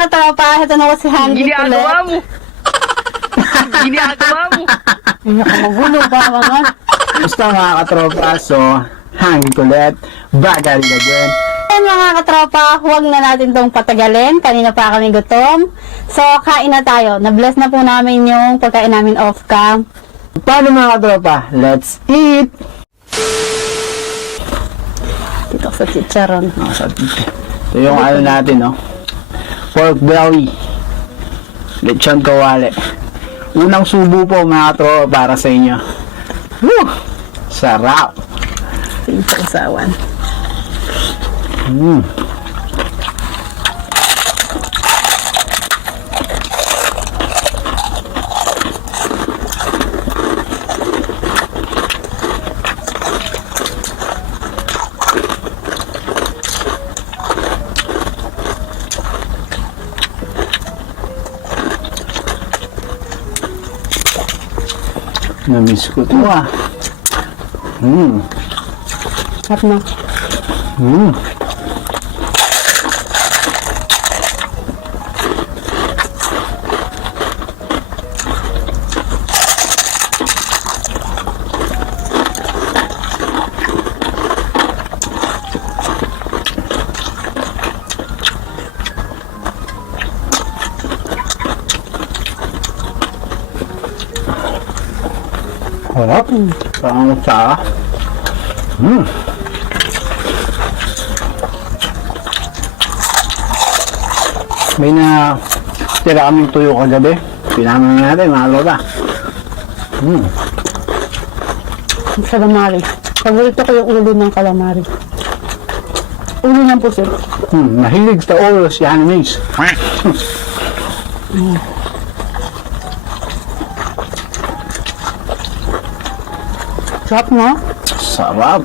katropa, ito na ko si Handy Ginagawa ulit. mo. Ginagawa mo. Hindi ka magulo ba mga? Gusto mga katropa, so hangin kulit, bagal na din. Ayan mga katropa, huwag na natin tong patagalin. Kanina pa kami gutom. So, kain na tayo. Na-bless na po namin yung pagkain namin off-cam. Paano mga katropa? Let's eat! Dito sa chicharon. Ito yung ano natin, no? Pork belly. Lechon kawali. Unang subo po mga katropa para sa inyo. Woo! Sarap! Yung sausawan. Mm. Namiss ko ito ah. Sarap na. Harap. Parang sa. May na tira kaming tuyo kagabi. Pinaman natin mga lola. Calamari. Paborito ko yung ulo ng calamari. Ulo ng pusit. Mahilig sa ulo si Animes. Sarap na. Sarap.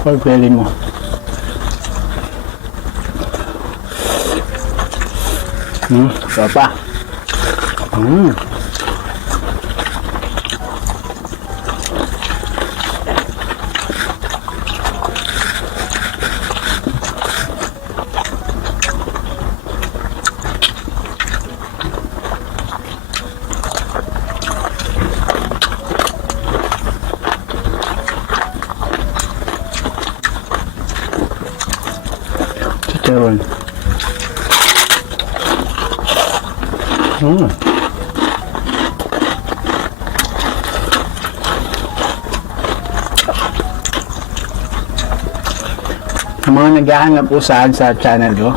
Pork belly mo. Sarap pa. Chicharon. Ang mga naghahanap po saan sa channel ko,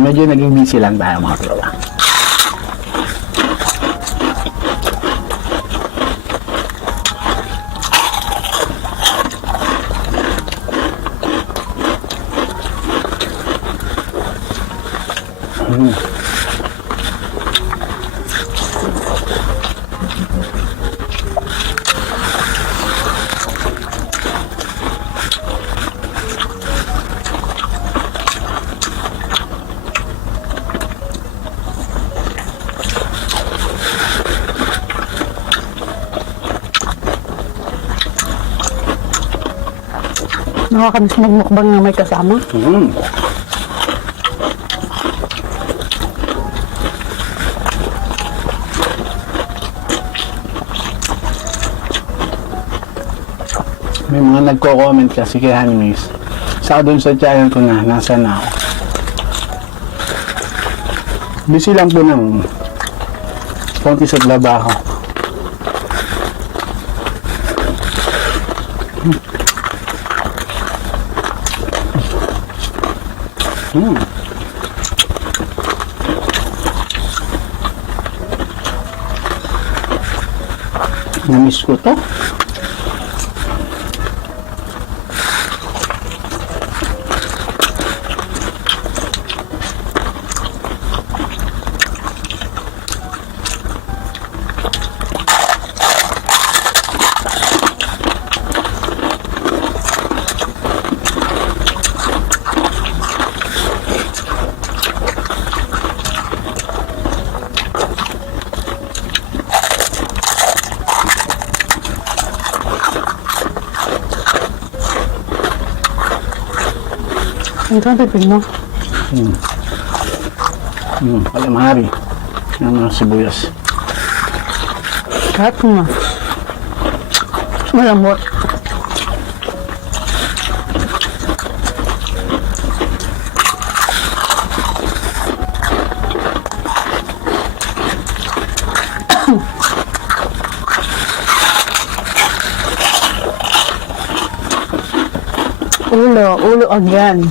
medyo naging busy lang tayo mga tropa. Nakakamiss magmukbang na may kasama. May mga nagko-comment kasi kay Animes. Saka dun sa channel ko na, nasa na ako. Busy lang po ng konti sa trabaho. Namiss ko to. Ito ang pipino. Calamari. Yung mga sibuyas. Sarap nga. Malambot. Ulo again.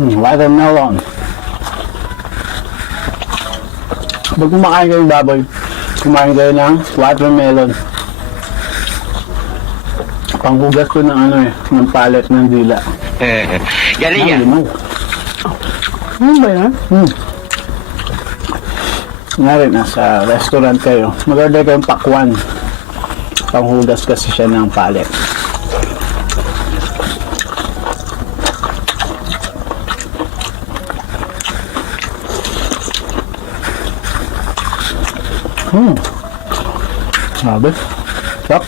Watermelon. Pag kumakain kayo ng baboy, kumain kayo ng watermelon. Panghugas ko ng ng palet ng dila. Galing yan. Limaw. Ano ba yan? Nga rin, nasa restaurant kayo, mag-order kayong pakwan. Panghugas kasi siya ng palet. Sabi. Sarap.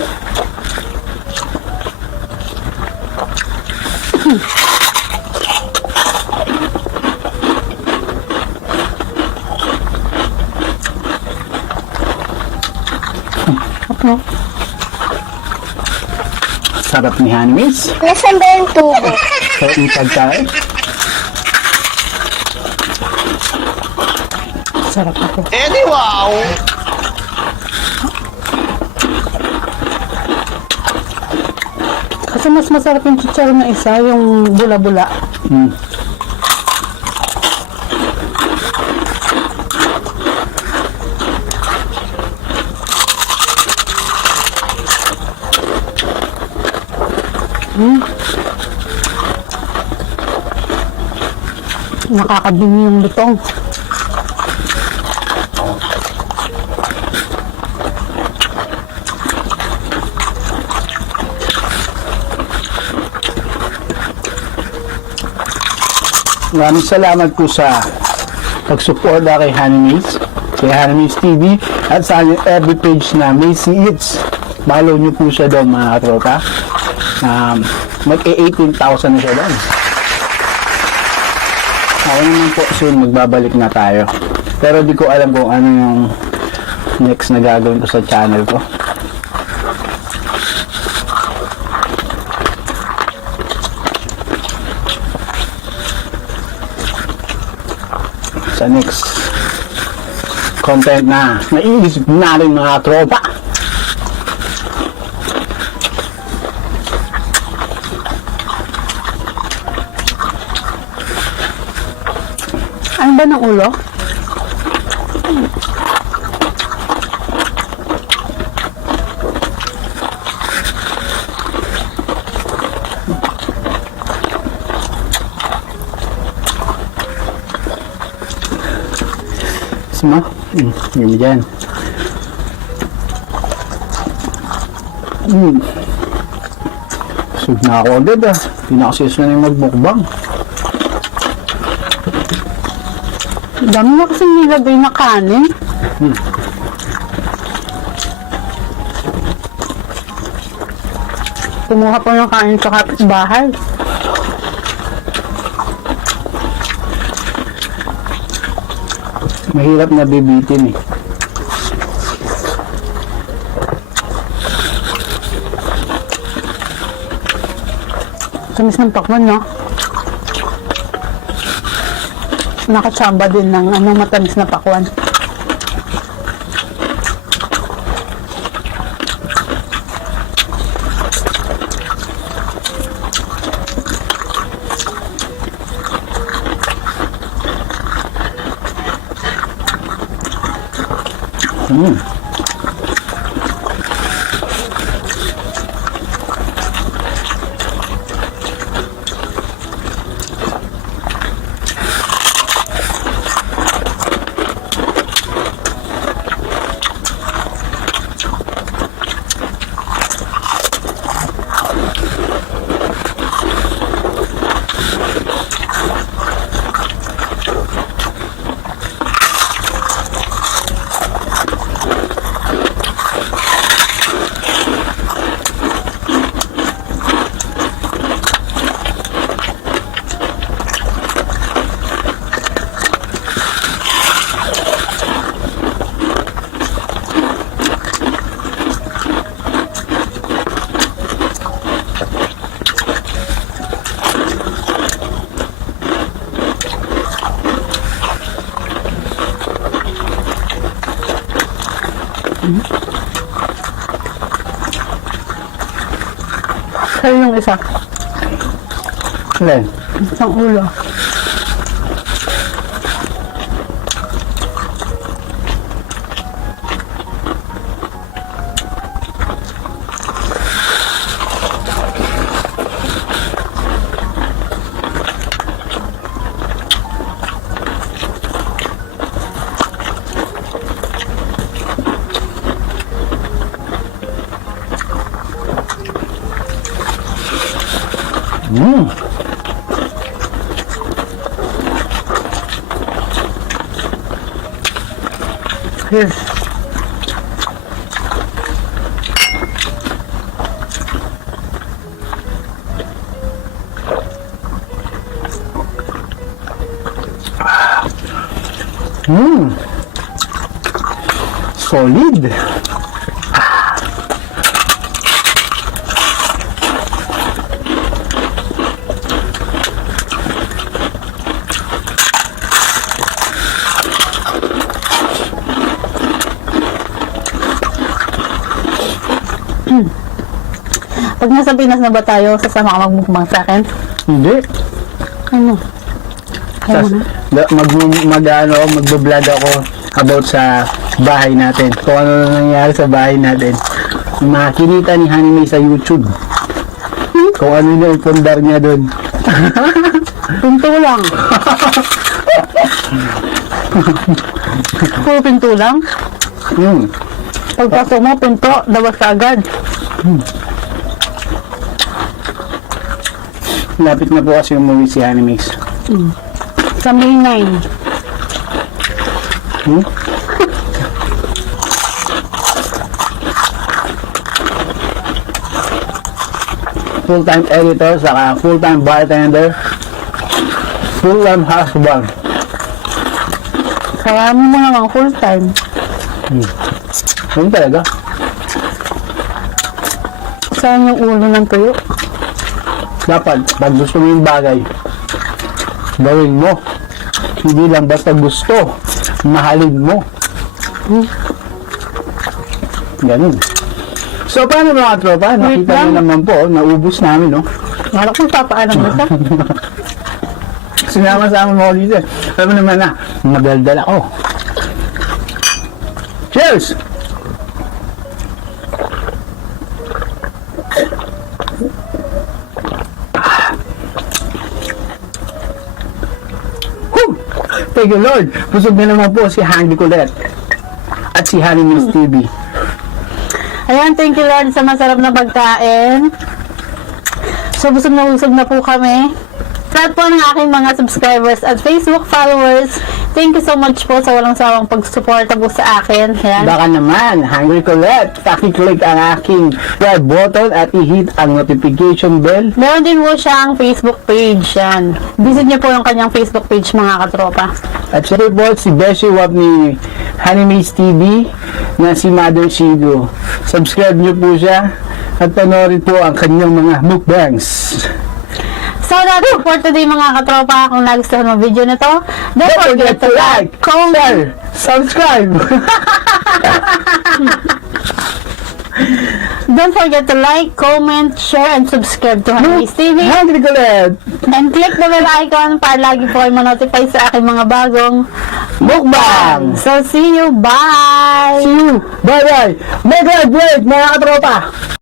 Okay. Sarap ni Hanimis. Nasaan ba yung tubo? Sarap ni pagkain. Sarap ako. Eh di wow! Kasi mas masarap yung chicharon na isa, yung bula-bula. Nakakabingi yung lutong. Maraming salamat po sa pagsuporta kay Hanimis, kay Hanimis TV, at sa kanyang every page na Macy Eats. Follow niyo po siya doon, mga katropa. Mag-18,000 na siya doon. Ako naman po soon magbabalik na tayo. Pero di ko alam kung ano yung next na gagawin ko sa channel ko. Sa next content na naiisip natin, mga tropa. Ano ba ng ulo? Sama? Yun dyan. Sug na ako agad ah. Hindi na kasi sanay magbukbang. Dami na kasi nilagay na kanin. Kumuha pa ng kanin sa kapitbahay. Mahirap na bibitin eh. Tamis ng pakwan, no? Nakatsamba din ng matamis na pakwan. Mm. Sa'yo yung isa. Alin? Isang ulo. Mm. Yes. Mm. Solid. Pag nasa Pinas na ba tayo, sasama ka magmukbang sa akin? Hindi. Ano? Ayaw mo na? Magbablog ako about sa bahay natin. Kung ano nangyayari sa bahay natin. Yung mga kinita ni Hanime sa YouTube. Kung ano yung pundar niya doon. Pinto lang. Puro pinto lang? Hmm. Pagpasok mo, pinto, labas ka agad. Lapit na po kasi umuwi si Animix. Sa May 9. Hmm? Full-time editor, saka full-time bartender, full-time husband. Karami mo naman full time. Yun talaga. Saan yung ulo ng tuyo? Dapat, pag gusto mo yung bagay, gawin mo. Hindi lang basta gusto, mahalin mo. Ganun. So, paano mga tropa? Wait Nakita lang. nyo naman po, naubos namin, no? Wala kong papaalam nito. Sinama-sama mo ako dito. Alam mo naman na, madaldal ako. Cheers! Whew! Thank you, Lord. Busog na naman po si Handy Colette at si Honey Miss TV. Ayan, thank you Lord sa masarap na pagkain. So, busog na po kami. Sa lahat po ng aking mga subscribers at Facebook followers, thank you so much po sa walang sawang pagsuporta po sa akin. Ayan. Baka naman, Hungry Colette, pakiclick ang aking red button at i-hit ang notification bell. Meron din po siyang Facebook page. Yan. Visit niyo po yung kanyang Facebook page, mga katropa. At syempre po, si Beshi Wap ni Hanime's TV na si Mother Shigo. Subscribe niyo po siya at panoorin po ang kanyang mga mukbangs. So, that's it for today, mga katropa. Kung nagustuhan mo video na to, don't forget to like, comment, subscribe. don't forget to like, comment, share, and subscribe to Hanime's TV. Hungry Colette. And click the bell icon para lagi po ay ma-notify sa aking mga bagong Mukbang! So, see you. Bye! See you! Bye-bye! Make life great, mga katropa!